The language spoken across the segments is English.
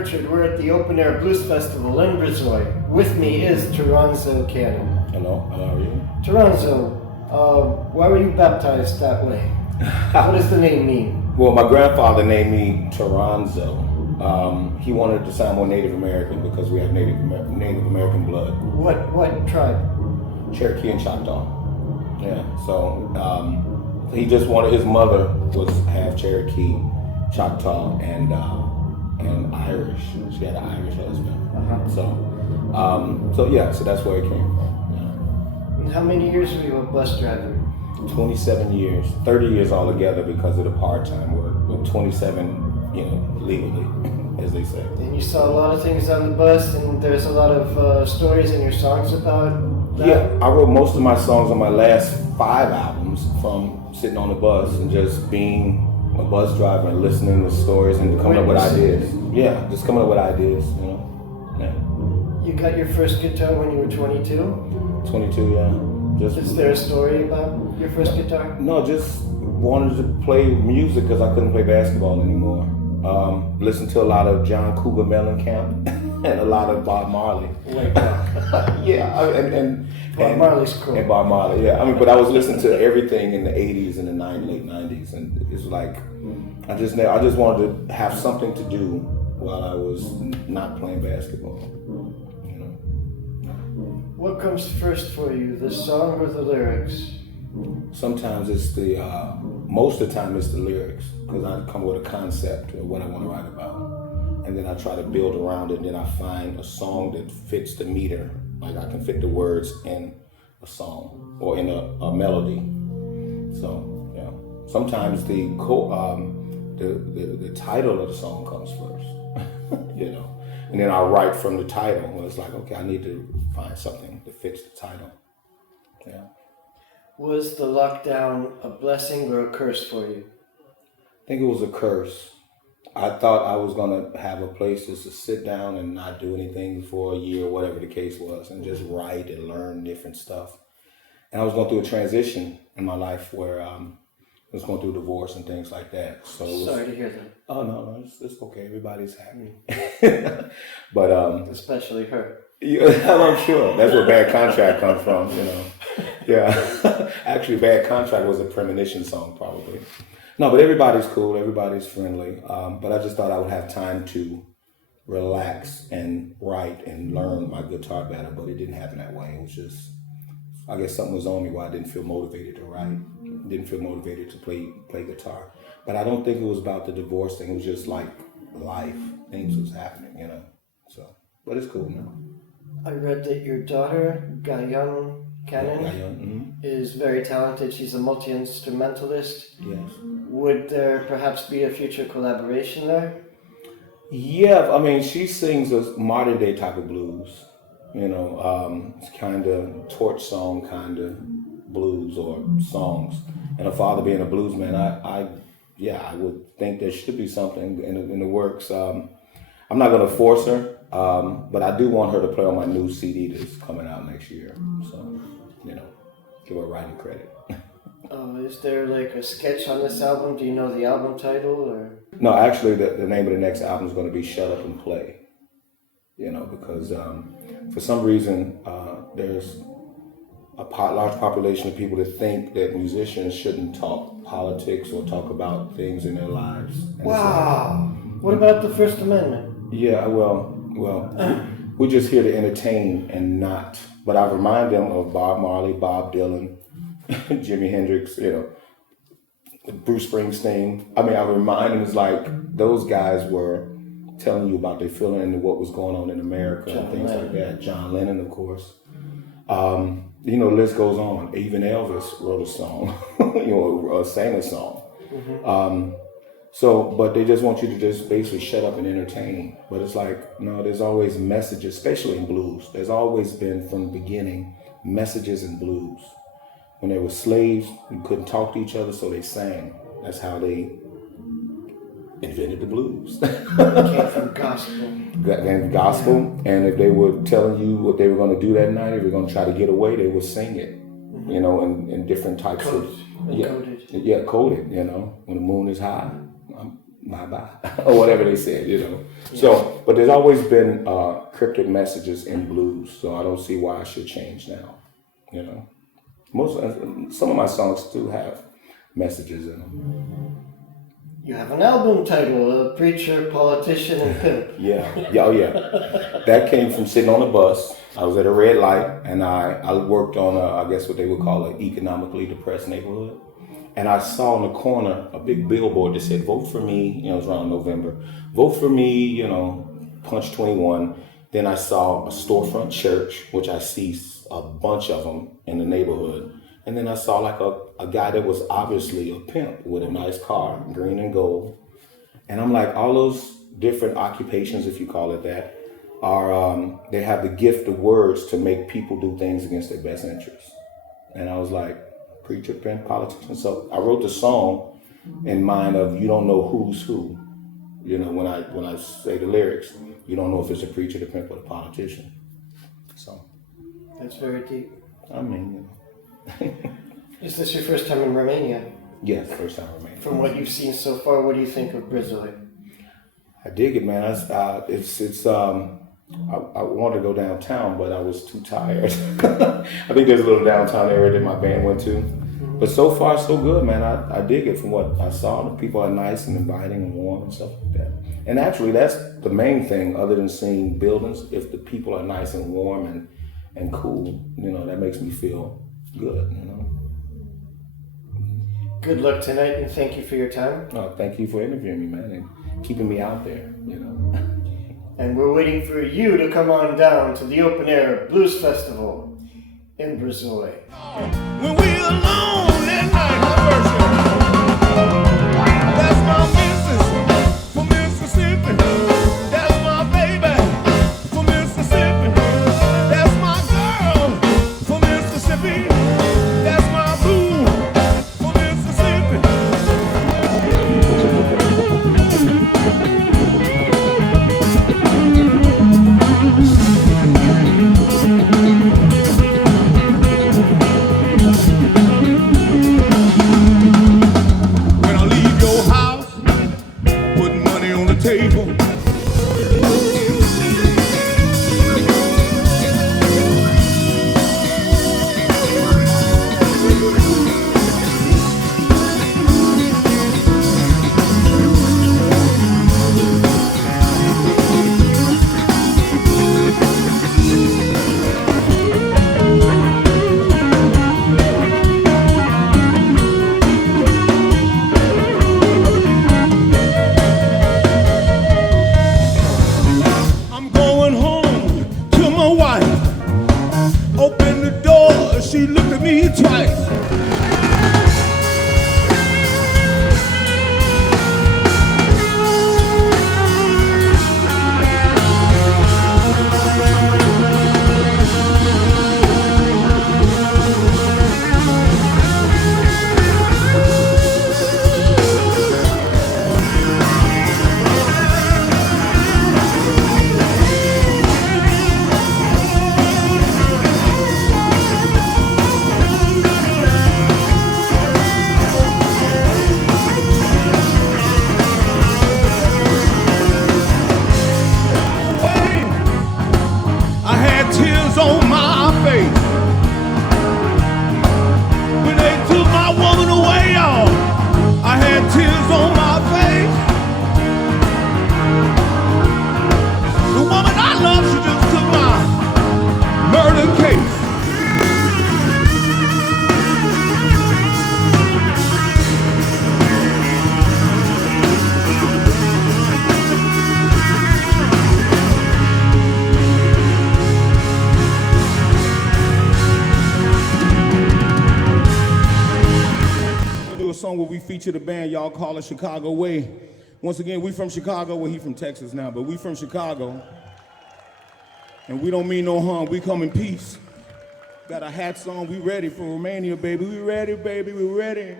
Richard. We're at the Open Air Blues Festival in Brezoi. With me is Toronzo Cannon. Hello, how are you? Toronzo, why were you baptized that way? What does the name mean? Well, my grandfather named me Toronzo. He wanted to sound more Native American because we have Native American blood. What tribe? Cherokee and Choctaw. Yeah, so he just wanted, his mother was half Cherokee, Choctaw, and Irish. She had an Irish husband. So that's where it came from. Yeah. And how many years were you a bus driver? 27 years, 30 years altogether because of the part-time work, but 27, legally, as they say. And you saw a lot of things on the bus, and there's a lot of stories in your songs about that? Yeah, I wrote most of my songs on my last 5 albums from sitting on the bus and just being a bus driver and listening to stories and coming up with ideas. Yeah, just coming up with ideas, Yeah. You got your first guitar when you were 22? 22, yeah. Is there a story about your first guitar? No, just wanted to play music because I couldn't play basketball anymore. Listened to a lot of John Cougar Mellencamp and a lot of Bob Marley. Yeah, and Bob Marley's cool. And Bob Marley, yeah. But I was listening to everything in the 80s and the late 90s, and it's like I just wanted to have something to do while I was not playing basketball. What comes first for you, the song or the lyrics? Sometimes it's most of the time it's the lyrics, because I come with a concept of what I want to write about. And then I try to build around it, and then I find a song that fits the meter. Like I can fit the words in a song or in a melody. So, yeah. Sometimes the title of the song comes first, And then I write from the title, when it's like, okay, I need to find something that fits the title. Yeah. Was the lockdown a blessing or a curse for you? I think it was a curse. I thought I was going to have a place just to sit down and not do anything for a year, whatever the case was, and just write and learn different stuff. And I was going through a transition in my life where I was going through divorce and things like that. So sorry to hear that. Oh, no, it's okay. Everybody's happy. But especially her. Yeah, I'm sure. That's where Bad Contract comes from, Yeah. Actually, Bad Contract was a premonition song, probably. No, but everybody's cool. Everybody's friendly. But I just thought I would have time to relax and write and learn my guitar better, but it didn't happen that way. It was just, I guess something was on me where I didn't feel motivated to write. Didn't feel motivated to play guitar. But I don't think it was about the divorce thing. It was just like life. Things was happening, So, but it's cool now. I read that your daughter, Gayan Cannon, is very talented. She's a multi-instrumentalist. Yes. Would there perhaps be a future collaboration there? Yeah, she sings a modern day type of blues. It's kind of torch song kind of blues or songs. And her father being a blues man, I would think there should be something in the works. I'm not going to force her, but I do want her to play on my new CD that's coming out next year. So, give her writing credit. Is there like a sketch on this album? Do you know the album title? Or? No, actually, the name of the next album is going to be Shut Up and Play. Because for some reason there's a large population of people that think that musicians shouldn't talk politics or talk about things in their lives. And wow. What about the First Amendment? Yeah, well, we're just here to entertain and not. But I remind them of Bob Marley, Bob Dylan, Jimi Hendrix, Bruce Springsteen. I remind them, it's like those guys were telling you about their feeling and what was going on in America and things like that. John Lennon, of course. The list goes on. Even Elvis wrote a song, sang a song. Mm-hmm. But they just want you to just basically shut up and entertain. But it's like, no, there's always messages, especially in blues. There's always been, from the beginning, messages in blues. When they were slaves, you couldn't talk to each other, so they sang. That's how they invented the blues. It came from gospel. And gospel, and if they were telling you what they were going to do that night, if they were going to try to get away, they would sing it, in different types coded. coded, when the moon is high. bye-bye, or whatever they said, So, but there's always been cryptic messages in blues, so I don't see why I should change now, Some of my songs do have messages in them. You have an album title, A Preacher, Politician, and Pimp. Yeah. That came from sitting on a bus. I was at a red light, and I worked on, I guess what they would call an economically depressed neighborhood. And I saw in the corner a big billboard that said, vote for me, it was around November. Vote for me, punch 21. Then I saw a storefront church, which I see a bunch of them in the neighborhood. And then I saw like a guy that was obviously a pimp with a nice car, green and gold. And I'm like, all those different occupations, if you call it that, are they have the gift of words to make people do things against their best interests. And I was like, preacher, pimp, politician. So I wrote the song in mind of you don't know who's who. When I say the lyrics, you don't know if it's a preacher, the pimp, or the politician. So that's very deep. I mean, Is this your first time in Romania? Yes, first time in Romania. From what you've seen so far, what do you think of Brezoi? I dig it, man. I wanted to go downtown, but I was too tired. I think there's a little downtown area that my band went to. But so far, so good, man. I dig it from what I saw. The people are nice and inviting and warm and stuff like that. And actually, that's the main thing, other than seeing buildings. If the people are nice and warm and cool, that makes me feel good, Good luck tonight, and thank you for your time. Oh, thank you for interviewing me, man, and keeping me out there, And we're waiting for you to come on down to the Open Air Blues Festival in Brezoi. When we alone at night, that's my missus from Mississippi. That's my baby from Mississippi. That's my girl from Mississippi. That's my boo from Mississippi. She looked at me twice. Tears on my face when they took my woman away, y'all. I had tears on my face. The woman I love, she just took my murder case. Song where we feature the band, y'all call it Chicago Way. Once again, we from Chicago. Well, he from Texas now, but we from Chicago. And we don't mean no harm. We come in peace. Got our hats on. We ready for Romania, baby. We ready, baby. We ready.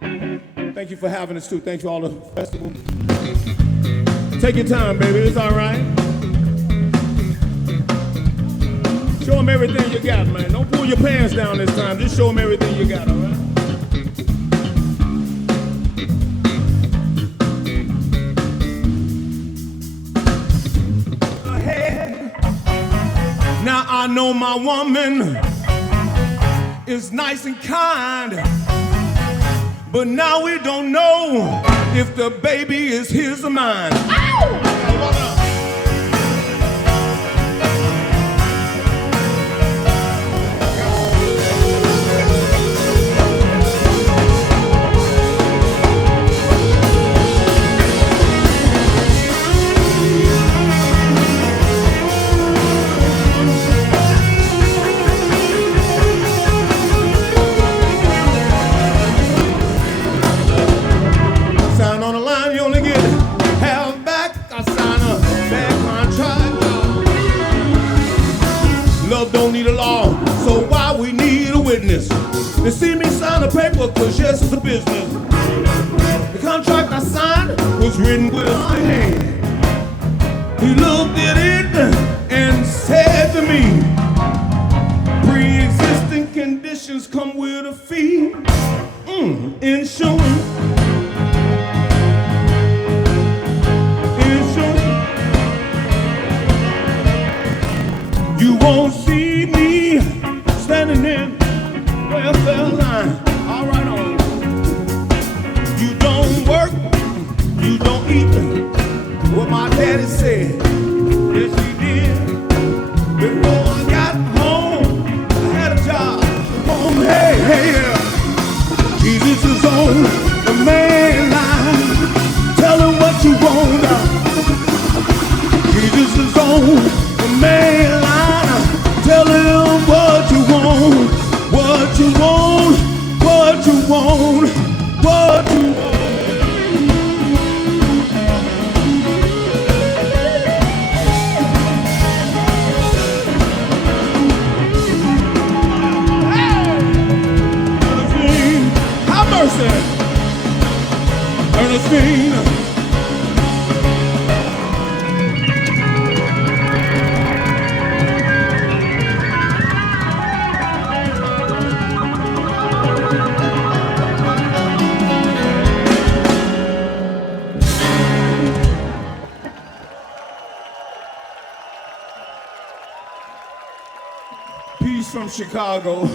Thank you for having us, too. Thank you all the festival. Take your time, baby. It's all right. Show them everything you got, man. Don't pull your pants down this time. Just show them everything you got, all right? know my woman is nice and kind, but now we don't know if the baby is his or mine. Sign on the line, you only get half back. I sign a bad contract. Love don't need a law, so why we need a witness? They see me sign a paper, cause yes, it's a business. The contract I signed was written with my hand. He looked at it and said to me, pre-existing conditions come with a fee. Insurance. You won't see me standing in welfare line. All right on. You don't work, you don't eat. What my daddy said, yes he did. Before I got home, I had a job. Home, hey, hey, yeah. Jesus is on the main line. Tell him what you want. Jesus is on the main line. Tell him what you want, what you want, what you want, what you want. Ernestine, have mercy. Ernestine. Peace from Chicago.